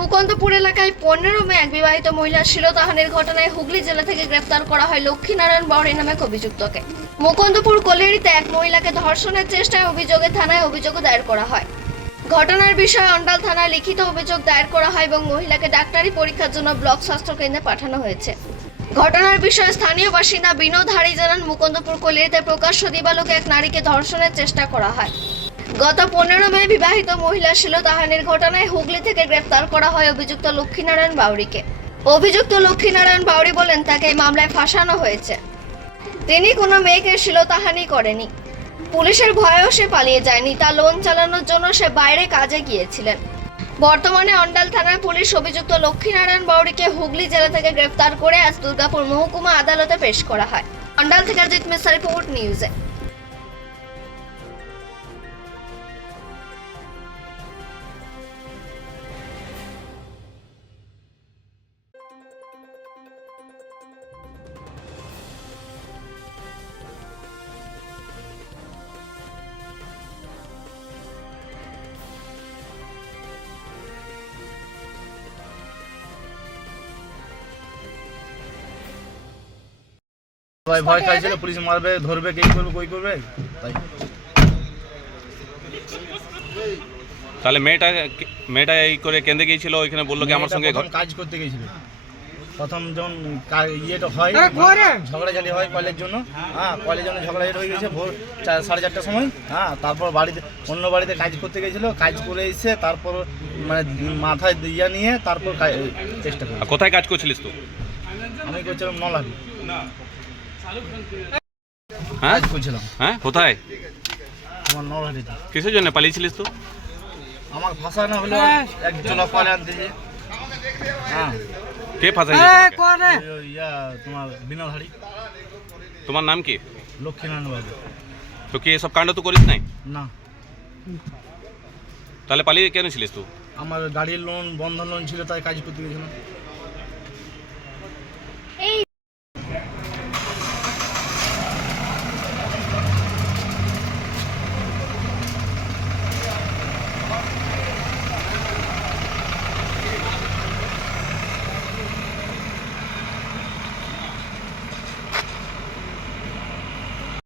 মুকন্দপুর এলাকায় পনেরো মে এক বিবাহিত মহিলা শিলতাহানির ঘটনায় হুগলি জেলা থেকে গ্রেফতার করা হয় লক্ষ্মীনারায়ণ বাউরি নামে অভিযুক্তকে। মুকন্দপুর কলেরিতে এক মহিলাকে ধর্ষণের চেষ্টায় অভিযোগে থানায় অভিযোগ দায়ের করা হয়। ঘটনার বিষয়ে অন্ডাল থানায় লিখিত অভিযোগ দায়ের করা হয় এবং মহিলাকে ডাক্তারি পরীক্ষার জন্য ব্লক স্বাস্থ্য কেন্দ্রে পাঠানো হয়েছে। ঘটনার বিষয়ে স্থানীয় বাসিন্দা বিনোদ হারি জানান, মুকন্দপুর কলিয়াতে প্রকাশ্য দিবালোকে এক নারীকে ধর্ষণের চেষ্টা করা হয়। গত পনেরো মে বিবাহিত মহিলা শিলতাহানির ঘটনায় হুগলি থেকে গ্রেফতার করা হয় অভিযুক্ত লক্ষ্মীনারায়ণ বাউরিকে অভিযুক্ত লক্ষ্মীনারায়ণ বাউরি বলেন, তাকে এই মামলায় ফাঁসানো হয়েছে। তিনি কোনো মেয়েকে শিলতাহানি করেনি। পুলিশের ভয়েও সে পালিয়ে যায়নি তার লোন চালানোর জন্য সে বাইরে কাজে গিয়েছিলেন। বর্তমানে অন্ডাল থানার পুলিশ অভিযুক্ত লক্ষ্মীনারায়ণ বাউরিকে হুগলি জেলা থেকে গ্রেফতার করে আজ দুর্গাপুর মহকুমা আদালতে পেশ করা হয়। অন্ডাল থেকে জিত মিশ্রা রিপোর্ট নিউজে। সবাই ভয় খাইছিল পুলিশ মারবে ধরবে কে করবে কই করবে? তাই। তাহলে মেয়েটা মেয়েটা এই করে কেঁদে গিয়েছিল ওইখানে বলল কি আমার সঙ্গে মেয়েটা কাজ করতে গেছিল প্রথম যখন ইয়েটা হয় ঝগড়াঝালি হয় কলের জন্য। হ্যাঁ কলের জন্য ঝগড়াঝালি হয়ে গেছে ভোর সাড়ে চারটার সময়। হ্যাঁ তারপর বাড়িতে অন্য বাড়িতে কাজ করতে গেছিল কাজ করে এসে তারপর মানে মাথায় ইয়া নিয়ে তারপর চেষ্টা করি কোথায় কাজ করছিলিস তুই? আমি করছিলাম নলাবি হ্যাঁ কাজ করছিলাম হ্যাঁ কোথায় আমার নলহাটিতে কিসের জন্য পালিয়েছিলিস তুই আমার ভাষা না হলেও এক জোলা কলে আনতেছে হ্যাঁ কে ফাঁসাইছে তোমাকে? ওই ইয়া তোমার বিনাধারী তোমার নাম কি লক্ষ্মীনারায়ণ বাবু তো কি এসব কাণ্ড তো করিস নাই না তাহলে পালিয়ে কেন ছিলিস তুই আমার গাড়ির লোন বন্ধন লোন ছিল তাই কাজ করতে গেছিলাম